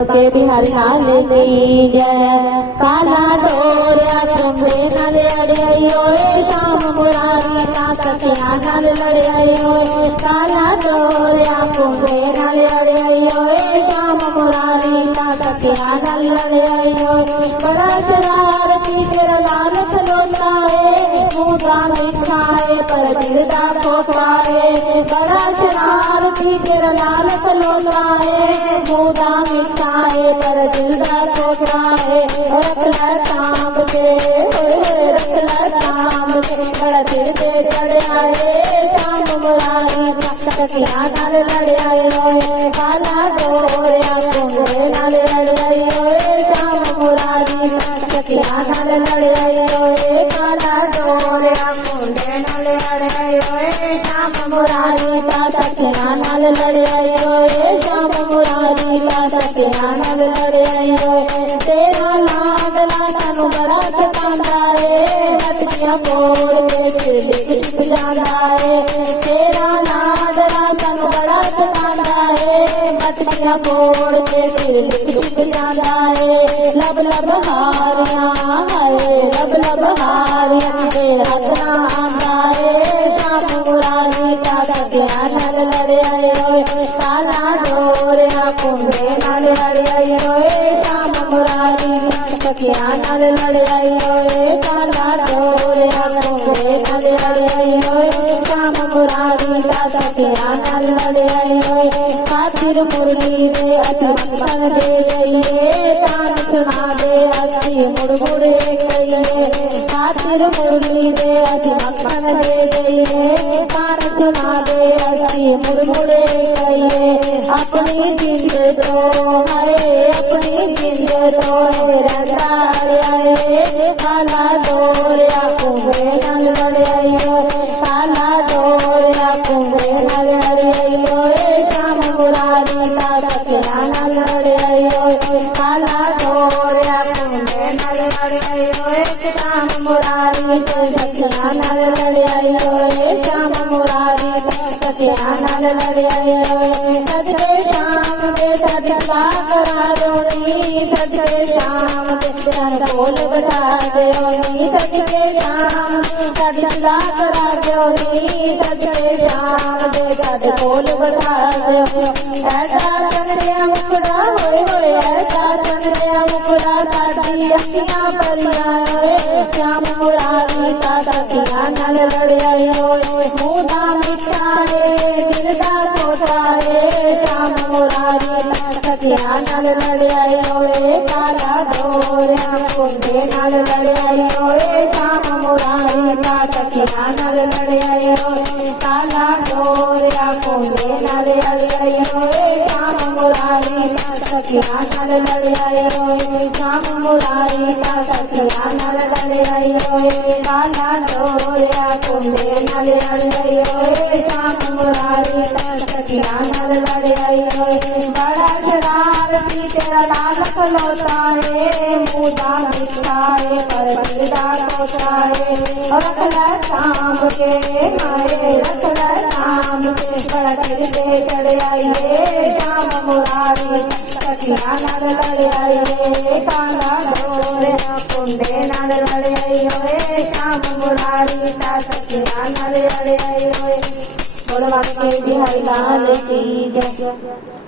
के बिहारी लाल की जय। काला डोरिया कुंभे नल अड़ियो श्याम मुरारी का सखिया नल लड़ियो। काला डोरिया कुंभे नल अड़ियो श्याम मुरारी का सखिया नल लड़ियो। बड़ा शरारती तेरा लाल खलोता है मुदा मीठा है पर दिल दा खोटा है। बड़ा शरारती तेरा लाल खलोता है मुदा मीठा है पर दिल दा खोटा है। रख ले तांब के रख ले तांब के बड़ा दिल से चढ़ आए श्याम मुरारी सखिया नल लड़ आए। काला डोरिया कुंभे नल अड़ियो श्याम मुरारी सखिया नल लड़ आए। काला डोरिया कुंभे नल अड़ियो श्याम मुरारी सखिया नल लड़ आए। श्याम मुरारी सखिया नल लड़ आए। तेरा लाडला तनु बड़ा सतांदा है बत्तियां फोड़ के सिर जांदा है। तेरा लाडला तनु बड़ा सतांदा है बत्तियां फोड़ के सिर जांदा है। लब लब हारियां है लब लब हारियां के हसना आंदा है श्याम मुरारी सखिया नल लड़ आए। काला डोरिया कुंभे नल अड़ियो श्याम मुरारी सखिया नल लड़ आए। काला डोरिया कुंभे नल अड़ियो श्याम मुरारी सखिया नल लड़ आए। खातिर मुरली दे अति मक्खन दे गई तान सुना दे अति मुड़ मुड़ गई। खातिर मुरली दे अति मक्खन दे गई तान सुना दे अति मुड़ मुड़ गई। अपनी जिंद तो है अपनी जिंद तो है रजा आए। काला डोरिया कुंभे नल लड़ आइयो। काला डोरिया कुंभे नल अड़ियो श्याम मुरारी सखिया नल लड़ आइयो। काला डोरिया कुंभे नल अड़ियो श्याम मुरारी सखिया नल लड़ आइयो। श्याम मुरारी सखिया नल लड़ आइयो। सजके श्याम के सजला करा जोड़ी सजके श्याम के तन बोल बैठा जोड़ी। सजके श्याम सजला करा जोड़ी सजके श्याम के तन बोल बैठा जोड़ी। ऐसा चंद्रिया मुकुड़ा होए ऐसा चंद्रिया मुकुड़ा साडी अखियां परियां श्याम मुरारी सखिया नल लड़ आइयो। मुदा मीठा है दिल दा खोटा है श्याम मुरारी सखिया नल लड़ आइयो। काला डोरिया कुंभे नल लड़ आइयो श्याम मुरारी सखिया नल लड़ आइयो। काला डोरिया कुंभे नल अड़ियो श्याम मुरारी सखिया नल लड़ आइयो। श्याम मुरारी सखिया नल लड़ आइयो। काला डोरिया कुंभे नल अड़ियो श्याम मुरारी सखिया नल लड़ आइयो। बड़ा शरारती तेरा लाल खलोता है मुदा मीठा है पर दिल दा खोटा है। रख ले तांब के माए रख ले तांब के बड़ा दिल से चढ़ आइए श्याम मुरारी सखिया नल लड़ आइए। काला डोरिया कुंभे नल लड़ आइयो श्याम मुरारी सखिया नल लड़ आइयो। बोलो बाबा के बिहारी लाल की जय।